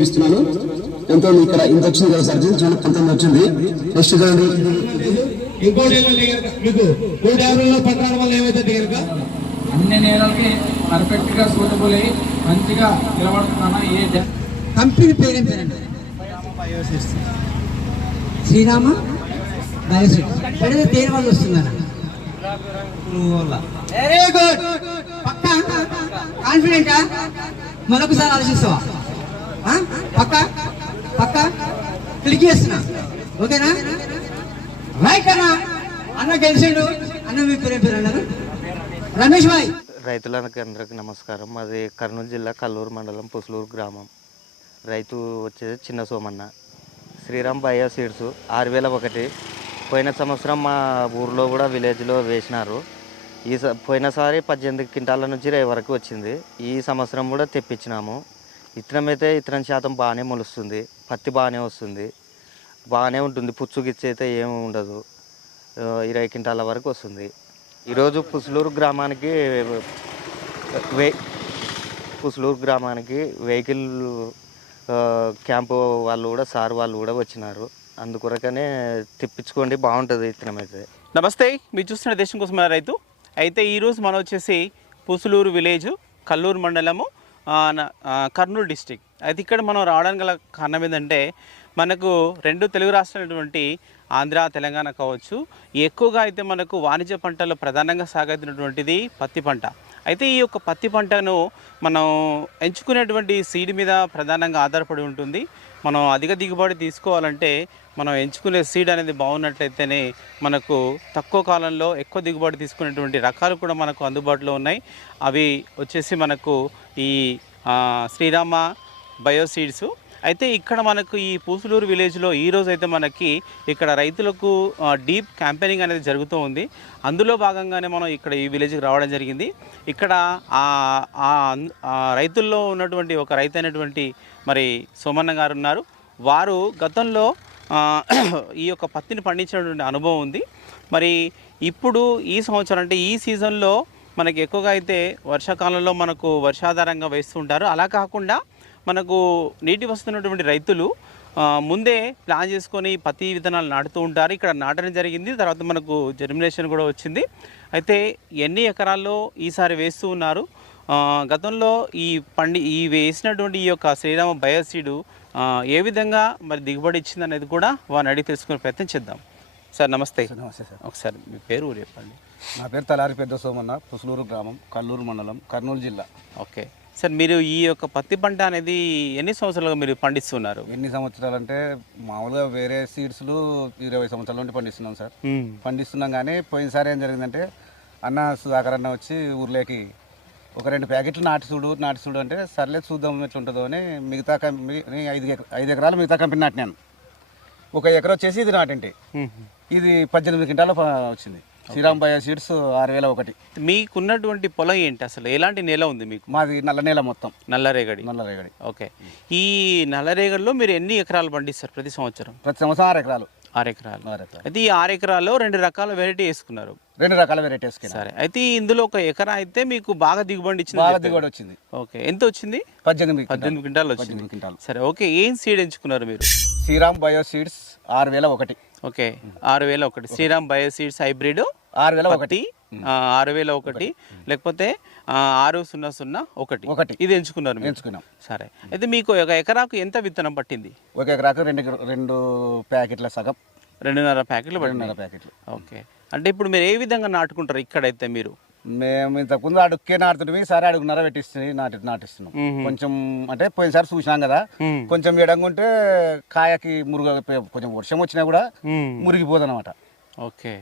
ఇస్తున్నాను ఎంతో ఇక్కడ ఇంత వచ్చింది కదా సార్ చూడండి పంతొమ్మిది వచ్చింది. నెక్స్ట్ చూడండి. ఇంకోటి మీకు యాభైలో పట్టడం వల్ల కనుక? అన్ని నేలలకి పర్ఫెక్ట్గా సూటబుల్ అయ్యి మంచిగా నిలబడుతున్నా ఏ జ- కంపెనీ పేరేం పేరండి? శ్రీరామ బయోసిటీ పెడితే దేని వల్ల వస్తుందన్న వెరీ గుడ్ పక్క? కాన్ఫిడెంటా మరొకసారి ఆలోచిస్తావా? పక్క పక్క క్లిక్ చేసిన ఓకేనా రైట్ అన్న అన్న అన్న మీ పేరేం పేరు అన్నారు. రమేష్ భాయ్. రైతులందరికీ నమస్కారం. మాది కర్నూలు జిల్లా కల్లూరు మండలం పుసలూరు గ్రామం. రైతు వచ్చేది చిన్న సోమన్న. శ్రీరామ్ బయో సీడ్స్ ఆరు వేల ఒకటి. పోయిన సంవత్సరం మా ఊర్లో కూడా విలేజ్లో వేసినారు. ఈ పోయినసారి పద్దెనిమిది క్వింటాల నుంచి ఇరవై వరకు వచ్చింది. ఈ సంవత్సరం కూడా తెప్పించినాము. ఇత్తనం అయితే ఇత్తనం శాతం బాగానే మొలుస్తుంది పత్తి బాగానే వస్తుంది. బాగానే ఉంటుంది పుచ్చు గిచ్చి అయితే ఏమి ఉండదు. ఇరవై క్వింటాల వరకు వస్తుంది. ఈరోజు పుసులూరు గ్రామానికి వే పుసులూరు గ్రామానికి వెహికల్ క్యాంపు వాళ్ళు కూడా సార్ వాళ్ళు కూడా వచ్చినారు. అందుకొరకనే తెప్పించుకోండి బాగుంటుంది ఇతనం అయితే నమస్తే మీరు చూస్తున్న దేశం కోసం రైతు. అయితే ఈరోజు మనం వచ్చేసి పుసులూరు విలేజ్ కల్లూరు మండలము. కర్నూలు డిస్టిక్. అయితే ఇక్కడ మనం రావడానికి గల కారణం ఏంటంటే మనకు రెండు తెలుగు రాష్ట్రాలైనటువంటి ఆంధ్ర తెలంగాణ కావచ్చు. ఎక్కువగా అయితే మనకు వాణిజ్య పంటల్లో ప్రధానంగా సాగుతున్నటువంటిది పత్తి పంట. అయితే ఈ యొక్క పత్తి పంటను మనం ఎంచుకునేటువంటి సీడ్ మీద ప్రధానంగా ఆధారపడి ఉంటుంది. మనం అధిక దిగుబడి తీసుకోవాలంటే మనం ఎంచుకునే సీడ్ అనేది బాగున్నట్లయితేనే మనకు తక్కువ కాలంలో ఎక్కువ దిగుబడి తీసుకునేటువంటి రకాలు కూడా మనకు అందుబాటులో ఉన్నాయి. అవి వచ్చేసి మనకు ఈ శ్రీరామ బయో సీడ్స్. అయితే ఇక్కడ మనకు ఈ పూసులూరు విలేజ్లో ఈ రోజు అయితే మనకి ఇక్కడ రైతులకు డీప్ క్యాంపెయినింగ్ అనేది జరుగుతూ ఉంది. అందులో భాగంగానే మనం ఇక్కడ ఈ విలేజ్కి రావడం జరిగింది. ఇక్కడ ఆ అన్- ఆ రైతుల్లో ఉన్నటువంటి ఒక రైతు అయినటువంటి మరి సోమన్న గారు ఉన్నారు. వారు గతంలో ఈ యొక్క పత్తిని పండించినటువంటి అనుభవం ఉంది. మరి ఇప్పుడు ఈ సంవత్సరం అంటే ఈ సీజన్లో మనకి ఎక్కువగా అయితే వర్షాకాలంలో మనకు వర్షాధారంగా వేస్తుంటారు. అలా కాకుండా మనకు నీటి వస్తున్నటువంటి రైతులు ముందే ప్లాన్ చేసుకొని పత్తి విత్తనాలు నాటుతూ ఉంటారు. ఇక్కడ నాటడం జరిగింది. తర్వాత మనకు జర్మినేషన్ కూడా వచ్చింది. అయితే ఎన్ని ఎకరాల్లో ఈసారి వేస్తూ ఉన్నారు? గతంలో ఈ పండి ఈ వేసినటువంటి ఈ యొక్క శ్రీరామ బయోసీడు ఏ విధంగా మరి దిగుబడి ఇచ్చింది అనేది కూడా వారిని అడిగి తెలుసుకునే ప్రయత్నం చేద్దాం. సార్ నమస్తే. నమస్తే సార్. ఒకసారి మీ పేరు ఊరు చెప్పండి. నా పేరు తలారి పెద్ద సోమన్న పుసులూరు గ్రామం కల్లూరు మండలం కర్నూలు జిల్లా. ఓకే. సార్ మీరు ఈ యొక్క పత్తి పంట అనేది ఎన్ని సంవత్సరాలుగా మీరు పండిస్తున్నారు? ఎన్ని సంవత్సరాలు అంటే మామూలుగా వేరే సీడ్స్లు ఇరవై సంవత్సరాల నుండి పండిస్తున్నాం సార్. పండిస్తున్నాం కానీ పోయినసారి ఏం జరిగిందంటే అన్న సుధాకర్ అన్న వచ్చి ఊర్లోకి ఒక రెండు ప్యాకెట్లు నాటి చూడు నాటి చూడు అంటే సర్లే చూద్దాం ఎట్లా ఉంటుందో అని మిగతా కంపెనీ ఐదు ఐదు ఎకరాలు మిగతా కంపెనీ నాటినాను ఒక ఎకర వచ్చేసి ఇది నాటింటి. ఇది పద్దెనిమిది క్వింటాల వచ్చింది. శ్రీరామ్ బయో సీడ్స్ ఆరు వేల ఒకటి. మీకున్నటువంటి పొలం ఏంటి అసలు? ఎలాంటి నేల ఉంది మీకు? మాది నల్ల నేల మొత్తం. నల్లరేగడి. నల్ల రేగడి. ఓకే. ఈ నల్లరేగడిలో మీరు ఎన్ని ఎకరాలు పండిస్తారు ప్రతి సంవత్సరం? ప్రతి సంవత్సరం ఆరు ఎకరాలు. ఆరు ఎకరాలు ఆరు ఎకరాలు అయితే ఈ ఆరు ఎకరాల్లో రెండు రకాల వెరైటీ వేసుకున్నారు. రెండు రకాల వెరైటీస్ సరే అయితే ఇందులో ఒక ఎకరా అయితే మీకు బాగా దిగుబడి ఇచ్చింది బాగా. దిగుబడి వచ్చింది ఓకే ఎంత వచ్చింది? పద్దెనిమిది పద్దెనిమిది క్వింటాలు వచ్చింది. క్వింటాలు. సరే ఓకే ఏం సీడ్ ఎంచుకున్నారు మీరు? శ్రీరామ్ బయో సీడ్స్ ఆరు వేల ఒకటి. ఓకే ఆరు వేల ఒకటి. శ్రీరామ్ బయో సీడ్స్ హైబ్రిడ్ ఆరు వేల ఒకటి. ఆరు వేల ఒకటి. లేకపోతే ఆరు సున్నా సున్నా ఒకటి. ఒకటి. ఇది ఎంచుకున్నారు. ఎంచుకున్నాం. సరే. అయితే మీకు ఒక ఎకరాకు ఎంత విత్తనం పట్టింది? ఒక ఎకరాకు రెండు రెండు ప్యాకెట్ల సగం. రెండున్నర ప్యాకెట్లు రెండున్నర ప్యాకెట్లు. ఓకే. అంటే ఇప్పుడు మీరు ఏ విధంగా నాటుకుంటారు ఇక్కడైతే మీరు? మేము ఇంతకుముందు అడుక్కే నాటుతుంటే ఈసారి అడుగున్నర పెట్టిస్తుంది నాటి నాటిస్తున్నాం. కొంచెం అంటే పోయినసారి చూసినాం కదా. కొంచెం ఎడంగా ఉంటే కాయకి మురుగ కొంచెం వర్షం వచ్చినా కూడా మ్మ్. మురిగిపోదు అనమాట ఓకే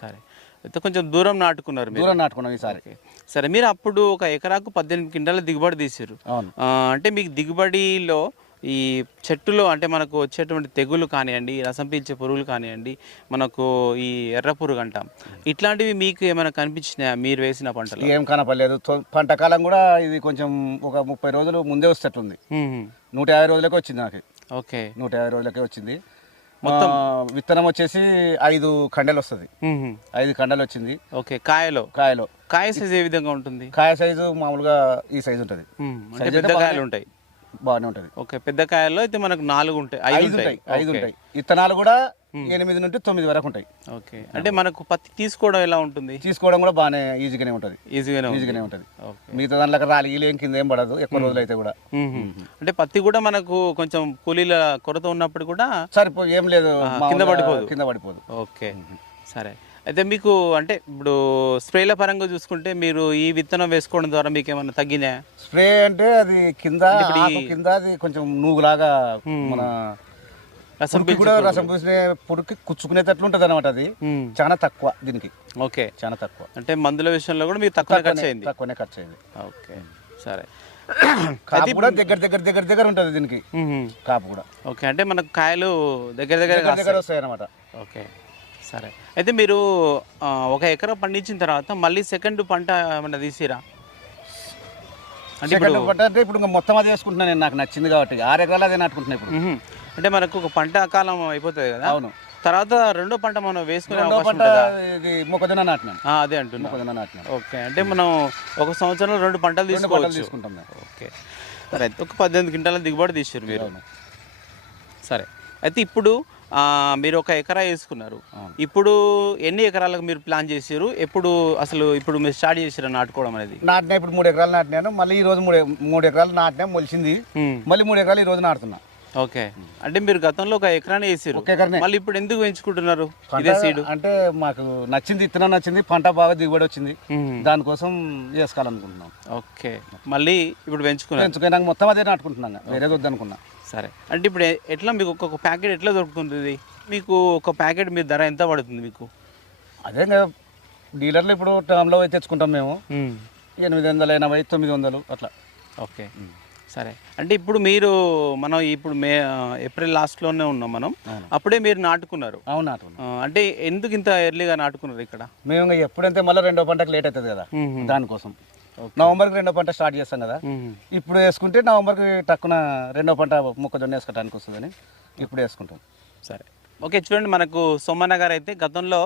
సరే. అయితే కొంచెం దూరం నాటుకున్నారు మీరు. దూరం నాటుకున్నాం ఈసారి. సరే. మీరు అప్పుడు ఒక ఎకరాకు పద్దెనిమిది క్వింటాల దిగుబడి తీసారు అవును. అంటే మీకు దిగుబడిలో ఈ చెట్టులో అంటే మనకు వచ్చేటువంటి తెగులు కానివ్వండి రసం పీల్చే పురుగులు కానివ్వండి మనకు ఈ ఎర్ర పురుగు అంటాం. ఇట్లాంటివి మీకు ఏమైనా కనిపించినాయా? మీరు వేసిన పంటలు? ఏం కనపడలేదు. పంట కాలం కూడా ఇది కొంచెం ఒక ముప్పై రోజులు ముందే వచ్చేటట్టుంది నూట యాభై రోజులకే వచ్చింది నాకు. ఓకే. నూట యాభై రోజులకే వచ్చింది. మొత్తం విత్తనం వచ్చేసి ఐదు కండలు వస్తుంది. ఐదు కండలు వచ్చింది. ఓకే కాయలో? కాయలో. కాయ సైజ్ ఏ విధంగా ఉంటుంది? కాయ సైజు మామూలుగా ఈ సైజు ఉంటుంది. పెద్ద కాయలు ఉంటాయి. బాగానే ఉంటుంది. ఓకే పెద్ద కాయల్లో అయితే మనకు నాలుగు ఉంటాయి ఐదు ఉంటాయి. ఐదు. ఉంటాయి. ఇత్తనాలు కూడా ఎనిమిది నుండి తొమ్మిది వరకు ఉంటాయి. ఓకే. అంటే మనకు పత్తి తీసుకోవడం ఎలా ఉంటుంది? తీసుకోవడం కూడా బాగానే ఈజీగానే ఉంటుంది. ఈజీగానే. ఈజీగానే ఉంటుంది. మిగతా దాంట్లో రాలి ఏం కింద ఏం పడదు ఎక్కువ రోజులు అయితే కూడా. మ్మ్. అంటే పత్తి కూడా మనకు కొంచెం కూలీల కొరత ఉన్నప్పుడు కూడా సరిపో ఏం లేదు. కింద పడిపోదు. కింద పడిపోదు. ఓకే. సరే. అయితే మీకు అంటే ఇప్పుడు స్ప్రేల పరంగా చూసుకుంటే మీరు ఈ విత్తనం వేసుకోవడం ద్వారా మీకు ఏమైనా తగ్గినా స్ప్రే అంటే అది కింద కింద అది కొంచెం నూగులాగా మన రసం కూడా రసం పూసిన పురుగు కుచ్చుకునేటట్లు ఉంటుంది అనమాట అది. చాలా తక్కువ దీనికి. ఓకే. చాలా తక్కువ. అంటే మందుల విషయంలో కూడా మీకు తక్కువ ఖర్చు అయింది తక్కువనే ఖర్చు అయింది ఓకే. సరే. కాపు కూడా దగ్గర దగ్గర దగ్గర దగ్గర ఉంటుంది దీనికి. కాపు కూడా. ఓకే. అంటే మనకు కాయలు దగ్గర దగ్గర దగ్గర వస్తాయి అనమాట ఓకే. సరే. అయితే మీరు ఒక ఎకరా పండించిన తర్వాత మళ్ళీ సెకండ్ పంట ఏమన్నా తీసిరా? అంటే ఇప్పుడు సెకండ్ పంట అంటే ఇప్పుడు మొత్తం అది వేసుకుంటున్నాను నేను. నాకు నచ్చింది కాబట్టి ఆరు ఎకరాలు అదే నాటుకుంటున్నా ఇప్పుడు. అంటే మనకు ఒక పంట కాలం అయిపోతుంది కదా. అవును. తర్వాత రెండో పంట మనం వేసుకునే రెండో అవకాశం పంట ఉంటుందా? ఇది మొక్కజొన్న నాటినాను ఆ, అదే అంటున్నా. మొక్కజొన్న నాటినాను ఓకే అంటే మనం ఒక సంవత్సరంలో రెండు పంటలు రెండు పంటలు తీసుకోవచ్చు తీసుకుంటాం మేము. ఓకే. సరే అయితే ఒక పద్దెనిమిది క్వింటాల దిగుబడి తీసారు మీరు. అవును. సరే అయితే ఇప్పుడు ఆ, మీరు ఒక ఎకరా వేసుకున్నారు. అవును. ఇప్పుడు ఎన్ని ఎకరాలకు మీరు ప్లాన్ చేసారు ఎప్పుడు అసలు ఇప్పుడు మీరు స్టార్ట్ చేసారు నాటుకోవడం అనేది? నాటినా ఇప్పుడు మూడు ఎకరాలు నాటినాను మళ్ళీ ఈ రోజు మూడు మూడు ఎకరాలు నాటినా మొలిచింది మ్మ్. మళ్ళీ మూడు ఎకరాలు ఈ రోజు నాటుతున్నా. ఓకే. అంటే మీరు గతంలో ఒక ఎకరానే వేసారు ఒక ఎకరనే. మళ్ళీ ఇప్పుడు ఎందుకు పెంచుకుంటున్నారు? ఇదే సీడ్. అంటే మాకు నచ్చింది ఇత్తనం నచ్చింది పంట బాగా దిగుబడి వచ్చింది. దానికోసం చేసుకోవాలనుకుంటున్నాం ఓకే. మళ్ళీ ఇప్పుడు పెంచుకున్నారు. పెంచుకున్నాక మొత్తం అదే నాటుకుంటున్నాం వేరేది వద్దనుకున్నా. సరే. అంటే ఇప్పుడు ఎ- ఎట్లా మీకు ఒక్కొక్క ప్యాకెట్ ఎట్లా దొరుకుతుంది మీకు ఒక ప్యాకెట్ మీ ధర ఎంత పడుతుంది మీకు? అదే ఇంకా డీలర్లు ఇప్పుడు టర్మ్లో తెచ్చుకుంటాం మేము. ఎనిమిది వందల ఎనభై తొమ్మిది వందలు అట్లా. ఓకే. సరే. అంటే ఇప్పుడు మీరు మనం ఇప్పుడు మే ఏప్రిల్ లాస్ట్లోనే ఉన్నాం మనం. అప్పుడే మీరు నాటుకున్నారు. అవును నాటుకున్నాం. అంటే ఎందుకు ఇంత ఎర్లీగా నాటుకున్నారు ఇక్కడ? మేము ఎప్పుడంతే మళ్ళీ రెండో పంటకు లేట్ అవుతుంది కదా. దానికోసం. నవంబర్కి రెండో పంట స్టార్ట్ చేస్తాం కదా. ఇప్పుడు వేసుకుంటే నవంబర్కి టక్కున రెండో పంట మొక్కజొన్న వేసుకోవడానికి వస్తుందని ఇప్పుడు వేసుకుంటాం. సరే. ఓకే చూడండి మనకు సోమన్న గారు అయితే గతంలో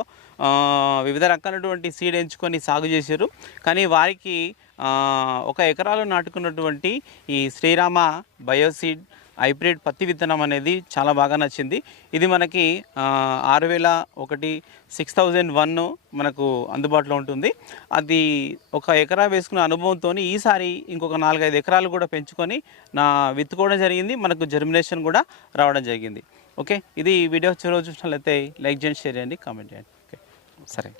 వివిధ రకాలైనటువంటి సీడ్ ఎంచుకొని సాగు చేశారు. కానీ వారికి ఒక ఎకరాలు నాటుకున్నటువంటి ఈ శ్రీరామ బయోసీడ్ హైబ్రిడ్ పత్తి విత్తనం అనేది చాలా బాగా నచ్చింది. ఇది మనకి ఆరు వేల ఒకటి సిక్స్ థౌజండ్ వన్ మనకు అందుబాటులో ఉంటుంది. అది ఒక ఎకరా వేసుకున్న అనుభవంతో ఈసారి ఇంకొక నాలుగైదు ఎకరాలు కూడా పెంచుకొని నా విత్తుకోవడం జరిగింది. మనకు జర్మినేషన్ కూడా రావడం జరిగింది. ఓకే? ఇది వీడియో చూసినట్లయితే లైక్ చేయండి షేర్ చేయండి కామెంట్ చేయండి. ఓకే? సరే.